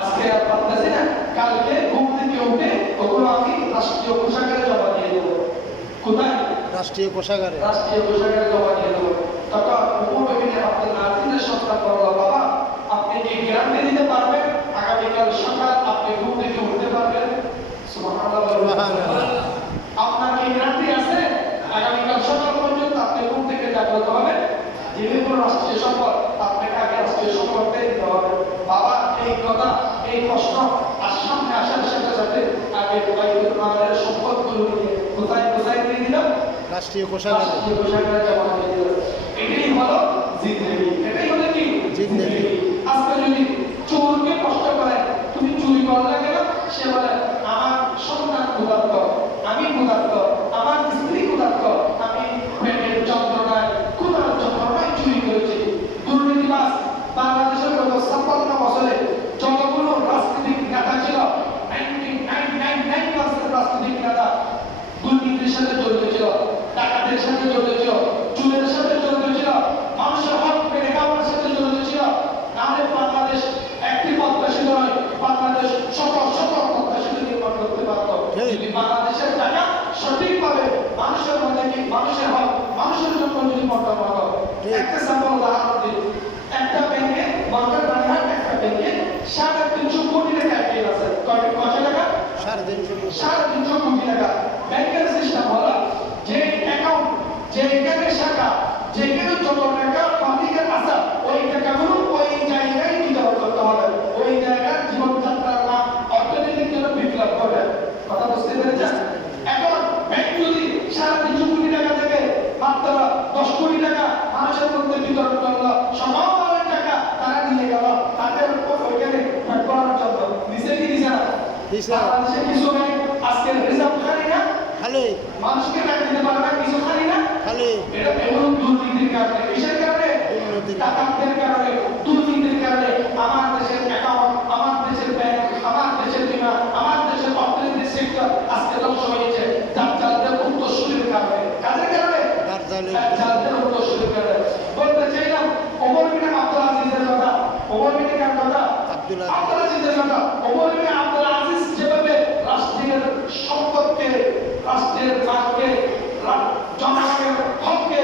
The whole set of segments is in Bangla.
আজকে আর পারতেছি না, কালকে ঘুম থেকে উঠে ওগুলো আমি রাষ্ট্রীয় কোষাগারে জমা দিয়ে দেবো। কোথায়? রাষ্ট্রীয় কোষাগারে। রাষ্ট্রীয় কোষাগারে জমা দিয়ে দেবো। তখন আব্দুল আজিজের সন্তান বলল, বাবা আপনি কি গ্যারান্টি দিতে পারবেন আগামীকাল সকাল আপনি ঘুম থেকে উঠতে পারবেন? সুবহানাল্লাহ। আপনার কি গ্যারান্টি আছে আগামীকাল সকাল পর্যন্ত আপনি ঘুম থেকে জাগ্রত হবেন? যেহেতু রাষ্ট্রীয় সম্পদ আপনাকে আগে রাষ্ট্রীয় সম্পদটা দিতে হবে। বাবা এই কথা, এই প্রশ্ন আর সামনে আসার সাথে সাথে আগে বাইতুল মালের সম্পদগুলো নিয়ে কোথায় কোথায় দিয়ে দিলাম? রাষ্ট্রীয় কোষাগারে। রাষ্ট্রীয় কোষাগারে জমা দিয়ে দিলাম। এটাই হলো জিন্দেগি। এটাই হলো কি? জিন্দেগি। আজকে যদি চোরকে কষ্ট করে তুমি চুরি করলে কেন, সে বলে আমার সন্তান ক্ষুধার্ত, আমি ক্ষুধার্ত, আমার স্ত্রী ক্ষুধার্ত, আমি পেটের যন্ত্রণায় ক্ষুধার যন্ত্রণায় চুরি করেছি। দুর্নীতিবাজ বাংলাদেশের গত 56 বছরে যতগুলো রাজনৈতিক নেতা ছিল 99.99% রাজনৈতিক নেতা দুর্নীতির সাথে জড়িত ছিল, ডাকাতের সাথে জড়িত ছিল, চুরের সাথে জড়িত ছিল, মানুষের হক মেরে খাওয়ার সাথে জড়িত ছিল। নাহলে বাংলাদেশ একটি প্রত্যাশিত নয়, বাংলাদেশ শত শত প্রত্যাশিত নির্মাণ করতে পারত যদি বাংলাদেশের টাকা সঠিকভাবে মানুষের মধ্যে কি মানুষের হক মানুষের জন্য যদি বন্টন হতো। একটা সাম্পল উদাহরণ দিই, একটা ব্যাংকে বন্টন বানিয়ে একটা ব্যাংকে 350 কোটি টাকা অ্যাকাউন্ট আছে। কত টাকা? 350 কোটি টাকা। ব্যাংকের সিস্টেম হলো যে অ্যাকাউন্ট, যে ব্যাংকের শাখা, যেখানে যত টাকা পাবলিকের আছে ওই টাকাগুলো ওই জায়গায় বিতরণ করতে হবে। ওই জায়গার জীবনযাত্রার মান অর্থনৈতিক জন্য বিপ্লব করবে। কথা বুঝতে পেরেছেন? এখন ব্যাংক যদি 350 কোটি টাকা থেকে মাত্র 10 কোটি টাকা মানুষের মধ্যে বিতরণ করলো, সমান টাকা তারা নিয়ে গেল তাদের ওইখানে করার জন্য। দিছে কি দিছে না? বাংলাদেশে কিছু ব্যাংক আজকে রিজার্ভ খালি না, খালি মানুষকে টাকা দিতে পারে না, কিছু খালি না, খালি। এটা এমন দুর্নীতির কারণে, কিসের কারণে? টাকার কারণে, দুর্নীতির কারণে আমার দেশের অ্যাকাউন্ট, আমার দেশের ব্যাংক, আমার দেশের বীমা, আমার দেশের অর্থনৈতিক সেক্টর আজকে ধ্বংস হয়েছে দাজ্জালদের উত্তরসূরির কারণে। কাদের কারণে? দাজ্জালদের উত্তরসূরির কারণে। বলতে চাইলাম ওমর বিন আব্দুল আজিজের কথা। ওমর বিন কার কথা? আব্দুল আজিজের কথা। ওমর বিন আব্দুল আজিজ যেভাবে রাষ্ট্রের সম্পদকে, রাষ্ট্রের মালকে, জনগণের হককে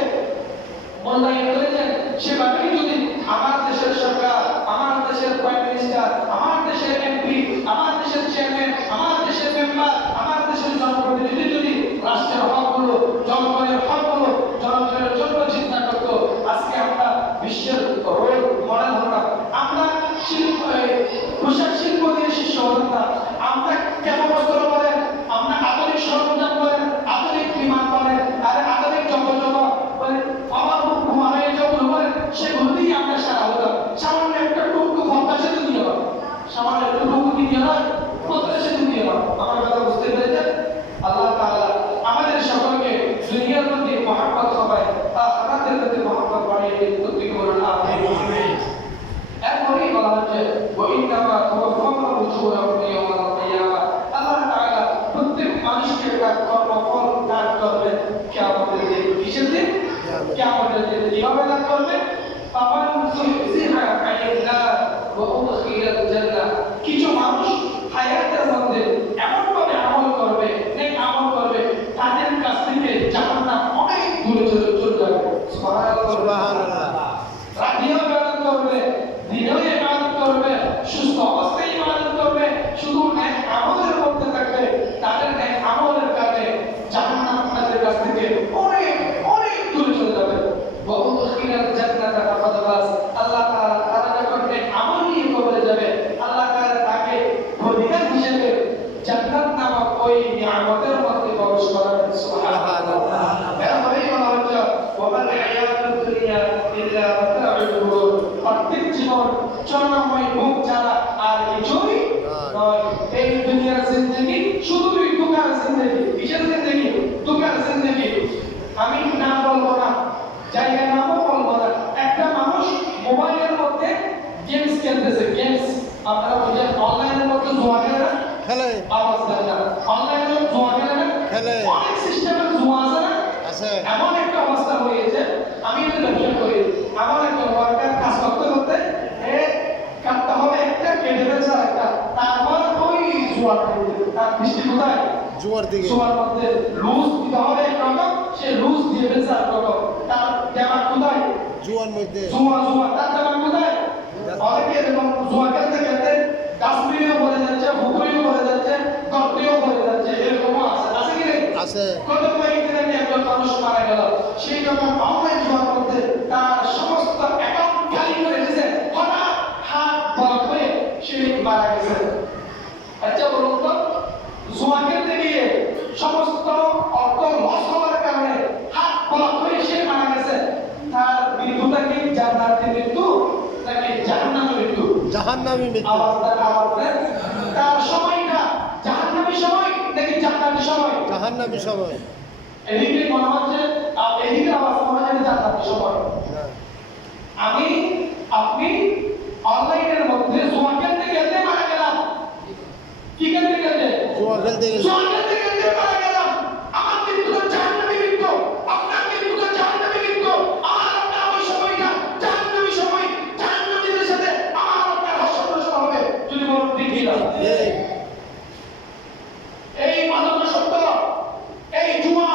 মূল্যায়ন করেছেন, সেভাবেই যদি আমার দেশের সরকার, আমার দেশের প্রাইম মিনিস্টার, আমার দেশের এমপি, আমার দেশের চেয়ারম্যান, আমার দেশের মেম্বার, আমার দেশের জনপ্রতিনিধি যদি রাষ্ট্রের হকগুলো, জনগণের হকগুলো জনগণের জন্য চিন্তা করতো, আজকে আমরা বিশ্বের রোল মডেল হতাম। আমরা শিল্প, পোশাক শিল্প দিয়ে শীর্ষ হতাম না। আমরা কেন বস্ত্র বলেন, আমরা আধুনিক সরঞ্জাম বলেন, আধুনিক বিমান বলেন, আর আধুনিক যন্ত্র বলেন, আমার ঘুমায় যন্ত্র বলেন, সেগুলো দিয়ে আমরা সারা হতাম। সামান্য একটা টুকটু প্রত্যাশিত দিয়ে হয়, সামান্য একটা টুকটু দিয়ে হয়, প্রত্যাশিত দিয়ে হয়। আমার কথা বুঝতে পেরেছেন? আল্লাহ তাআলা আমাদের সকলকে দুনিয়ার প্রতি মহব্বত হবে, আখিরাতের প্রতি মহব্বত বাড়িয়ে দিন। তৌফিক করুন, আমিন। এরপরেই বলা হচ্ছে ওয়াইন্নামা তুওয়াফাউনা উজুরাহুম ইয়াওমাল কিয়ামা। আল্লাহ তাআলা প্রত্যেক মানুষকে তার কর্মফল দান করবেন কিয়ামতের দিন। কিসের দিন? কিয়ামতের দিন। কিভাবে দান করবেন? ফামান যুহজিহা আনিন নার ওয়া উদখিলাল জান্নাহ। কিছু মানুষ হায়াতের মধ্যে এমনভাবে আমল করবে, নেক আমল করবে, তাদের কাছ থেকে জাহান্নাম অনেক দূরে চলে যাবে। সুবহানাল্লাহ। রাতেও ইবাদত করবে, দিনেও ইবাদত করবে, সুস্থ অবস্থায় ইবাদত করবে, শুধু নেক আমলের মধ্যে থাকবে, তাদের নেক আমলের কারণে জাহান্নাম তাদের কাছ থেকে অনেক অনেক দূরে চলে যাবে। ওয়া উদখিলাল জান্নাতা ফাকাদ ফাজ। আল্লাহ তাআলা তারা যখন নেক আমল নিয়ে কবরে যাবে, আল্লাহ তাআলা তাকে অধিকার হিসেবে জান্নাত নামক ওই নিয়ামতের মধ্যে প্রবেশ করাবেন। সুবহানাল্লাহ। এরপরেই বলা হচ্ছে ওয়াল হায়াতুদ দুনিয়া ইল্লা মাতাউল গুরুর। প্রত্যেক জীবন চরমময় ভোগ ছাড়া আর কিছুই নয়। এই দুনিয়ার জিন্দেগি শুধুই দুঃখের জিন্দেগি। কিসের জিন্দেগি? দুঃখের জিন্দেগি। আমি না বলবো না, জায়গার নামও বলবো না। একটা মানুষ মোবাইলের মধ্যে গেমস খেলতেছে, গেমস আপনারা বুঝেন, অনলাইনের মধ্যে জুয়া খেলে না? খেলে। আওয়াজ দেয় না? অনলাইনে জুয়া খেলে না? খেলে। অনেক সিস্টেমের জুয়া আছে না? আছে। এমন একটা অবস্থা হয়েছে, আমি এটা ব্যবসা করি, আমার একটা ওয়ার্কার কাজ করতে করতে কাটতে হবে একটা, কেটে ফেলছে জোয়ার খাইতে তার দৃষ্টি কোথায় জুয়ার দিকে জোয়ার মধ্যে লুজ দিতে হবে একরকম সে লুজ দিয়ে ফেলছে একরকম তার দেওয়ার কোথায় জুয়ার মধ্যে জোয়া তার দেওয়ার কোথায় অনেকে এরকম জোয়া খেলতে খেলতে ডাস্টবিনেও পড়ে যাচ্ছে পুকুরেও পড়ে যাচ্ছে গর্তেও পড়ে যাচ্ছে এরকমও আছে কি নেই আছে কত কয়েকদিন আগে একজন মানুষ মারা গেল সেই যখন অনলাইন জোয়ার মধ্যে তার সমস্ত অ্যাকাউন্ট খালি করে দিয়েছে হঠাৎ হাত বন্ধ হয়ে সে মারা গেছে আচ্ছা বলুন তো জোয়া খেলতে গিয়ে সমস্ত অর্থ লস হওয়ার কারণে হাত বন্ধ হয়ে সে মারা গেছে তার মৃত্যুটা কি জান্নাতের মৃত্যু নাকি জাহান্নামের মৃত্যু জাহান্নামী মৃত্যু আওয়াজ দেন তার সময়টা জাহান্নামী সময় নাকি জান্নাতের সময় জাহান্নামী সময় এদিকে মনে হচ্ছে এদিকে আওয়াজ মনে হচ্ছে জান্নাতের সময় না আপনি অনলাইনের মধ্যে জুয়া খেলতে খেলতে মারা গেলাম কি খেলতে খেলতে জুয়া খেলতে গেলে জুয়া খেলতে খেলতে মারা গেলাম আমার মৃত্যু তো জাহান্নামী মৃত্যু আপনার মৃত্যু তো জাহান্নামী মৃত্যু আমার আপনার ওই সময়টা জাহান্নামী সময় জাহান্নামীদের সাথে আমার আপনার হাস্য হবে যদি বলুন ঠিক কিনা এই এই মাদক সত্য এই জুয়া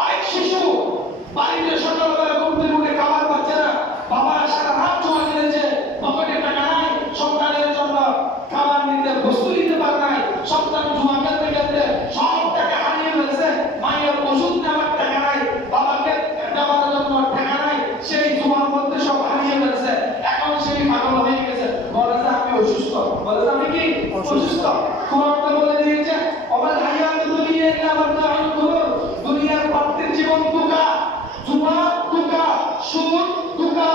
অনেক শিশু বাড়িতে সকালবেলা ঘুম থেকে উঠে খাবার পাচ্ছে না বাবা সারা রাত জুয়া খেলেছে পকেটে টাকা নাই সন্তানের জন্য খাবার নিতে বস্তু নিতে পারে নাই সন্তান জুয়া খেলতে খেলতে সব টাকা হারিয়ে ফেলেছে মায়ের ওষুধ নেওয়ার টাকা নাই বাবাকে দেওয়ার জন্য টাকা নাই সেই জুয়ার মধ্যে সব হারিয়ে ফেলেছে এখন সেই পাগল হয়ে গেছে বলে যে আমি অসুস্থ বলে যে আমি কি অসুস্থ কোরআন বলে দিয়েছে অবাল হায়াত দুনিয়া ইল্লা মাতাউল গুরুর দুনিয়ার প্রত্যেক জীবন দুকা জুয়া দুকা সুদ দুকা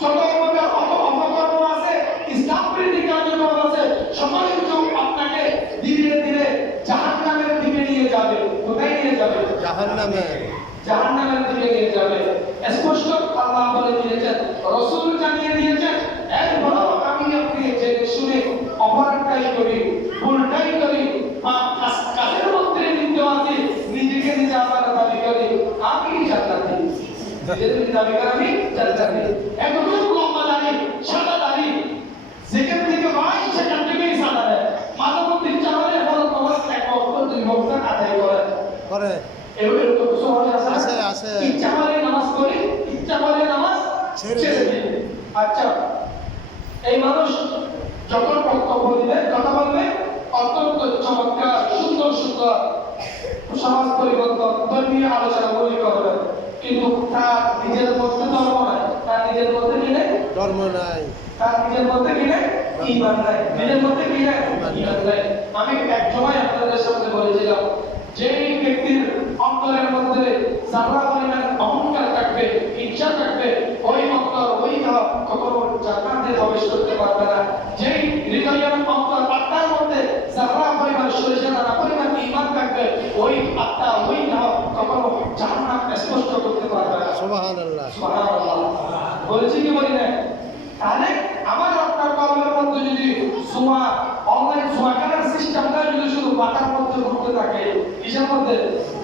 যত প্রকার অপকর্ম আছে ইসলাম বিরোধী কার্যক্রম আছে সকল কিছু আপনাকে ধীরে ধীরে জাহান্নামের দিকে নিয়ে যাবে কোথায় নিয়ে যাবে জাহান্নামে জাহান্নামের দিকে নিয়ে যাবে স্পষ্ট আল্লাহ বলে দিয়েছেন রাসূল জানিয়ে দিয়েছেন এরপর আমি আপনি জেনে শুনে অপরাধটাই করি ভুলটাই করি কাজের মধ্যে লিপ্ত আছি নিজেকে নিজে আমার দাবি করি আমি জান্নাতি নিজেকে দাবি করি আমি জান্নাতি এতটুকু লম্বা দাড়ি সাদা দাড়ি যেখান থেকে ভাই সেখান থেকেই সাদা দেয় মাঝে মধ্যে চালালে ফলত তোমার এক অক্ষর দুই অক্ষর আদায় করে করে এর তো সহজ আছে আছে ইচ্ছা করে নামাজ পড়ি ইচ্ছা করে নামাজ ছেড়ে দিই আচ্ছা এই মানুষ যখন বক্তব্য দিবে কথা বলবে অত্যন্ত চমৎকার সুন্দর সমাজ পরিবর্তন ধর্মীয় আলোচনাগুলি করবে কিন্তু তার নিজের মধ্যে ধর্ম নাই তার নিজের মধ্যে কি নেই ধর্ম নাই তার নিজের মধ্যে কি নেই ঈমান নাই নিজের মধ্যে কি নেই ঈমান নাই আমি এক সময় আপনাদের সামনে বলেছিলাম যে ব্যক্তির অন্তরের মধ্যে যারা পরিমাণ অহংকার থাকবে ইচ্ছা থাকবে ওই অন্তর ওই কখনো জান্নাতে প্রবেশ করতে পারবে না যেই হৃদয়ের অন্তর আত্মার মধ্যে যারা পরিমাণ সরিষা দ্বারা পরিমাণ ঈমান থাকবে ওই আত্মা ওই কখনো জান্নাত স্পষ্ট করতে পারবে না সুবহানাল্লাহ সুবহানাল্লাহ বলেছি কি বলি না তাহলে আমার আপনার কর্মের মধ্যে যদি জুয়া অনলাইন জুয়া খেলার সিস্টেমটা যদি শুধু মাথার মধ্যে ঘুরতে থাকে কিসের মধ্যে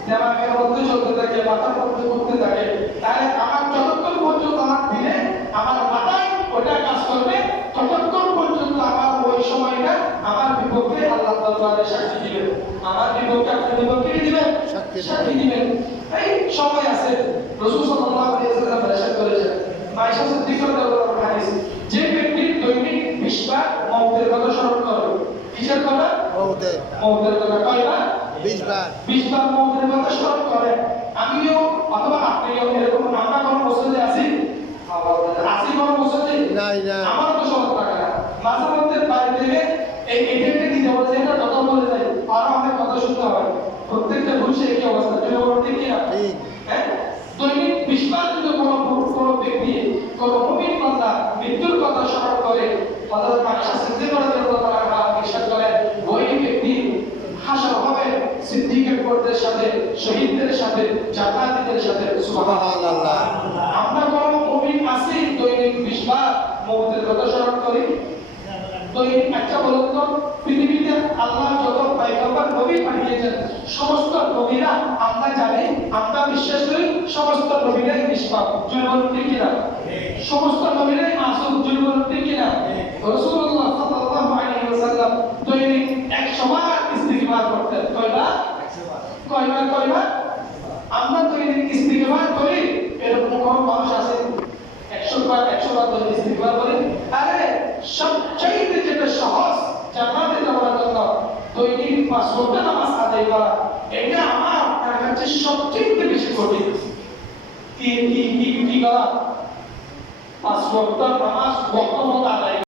দেমাগের মধ্যে চলতে থাকে মাথার মধ্যে ঘুরতে থাকে তাহলে আমার যতক্ষণ পর্যন্ত আমার দিলে আমার মাথায় ওটা কাজ করবে ততক্ষণ পর্যন্ত আমার ওই সময়টা আমার বিপক্ষে আল্লাহ তাআলা সাক্ষী দিবেন আমার বিপক্ষে আপনার বিপক্ষে দিবেন সাক্ষী দিবেন এই সময় আছে রাসূল সাল্লাল্লাহু আলাইহি ওয়াসাল্লাম ইরশাদ করেছেন আয়েশা সিদ্দিকা রাদিয়াল্লাহু আনহা হাদিস যে ব্যক্তি দৈনিক 20 বার মওতের কথা স্মরণ করে কিসের কথা মওতের কথা কয়বার 20 বার 20 বার মওতের কথা স্মরণ করে আমিও অথবা আপনিও এরকম আমরা কোন মসজিদে আছি আসি কোন মসজিদে নাই না আমার তো সব টাকা মাঝে মধ্যে বাইরে থেকে এই এটিএমটা দিতে বলছে এটা কথা বলে যায় আর অনেক কথা শুনতে হয় প্রত্যেকটা ঘুষে একই অবস্থা তুমি বলতে কি না ঠিক হ্যাঁ দৈনিক 20 বার যদি কোনো ব্যক্তি কোনো মুমিন বান্দা মৃত্যুর কথা স্মরণ করে হযরত আয়েশা সিদ্দিকা রাদিয়াল্লাহু আনহা ইরশাদ করেন ওই ব্যক্তি হাসর হবে সিদ্দিকের পর্দার সাথে শহীদদের সাথে জান্নাতীদের সাথে সুবহানাল্লাহ আমরা কোন মুমিন আছি দৈনিক 20 বার মওতের কথা স্মরণ করি দৈনিক একটা বলুন তো পৃথিবীতে আল্লাহ যত পয়গম্বর নবী পাঠিয়েছেন সমস্ত নবীরা আমরা জানি আমরা বিশ্বাস করি সমস্ত নবীরাই নিষ্পাপ জনগণ ঠিক কিনা সমস্ত নবীরাই মাসুম জনগণ ঠিক কিনা রাসূলুল্লাহ সাল্লাল্লাহু আলাইহি ওয়াসাল্লাম সাল্লাম দৈনিক 100 বার ইস্তিগফার করতেন। কয়বার? কয়বার? আমরা দৈনিক ইস্তিগফার করি, এরকম কোন মানুষ আছে 100 বার দৈনিক ইস্তিগফার করি? আরে সবচাইতে যেটা সহজ জান্নাতে যাওয়ার জন্য দৈনিক 5 ওয়াক্ত নামাজ আদায় করা, এটা আমার আপনার কাছে সবচেয়ে বেশি কঠিন। কি করা? 5 ওয়াক্ত নামাজ ওয়াক্ত মতো আদায়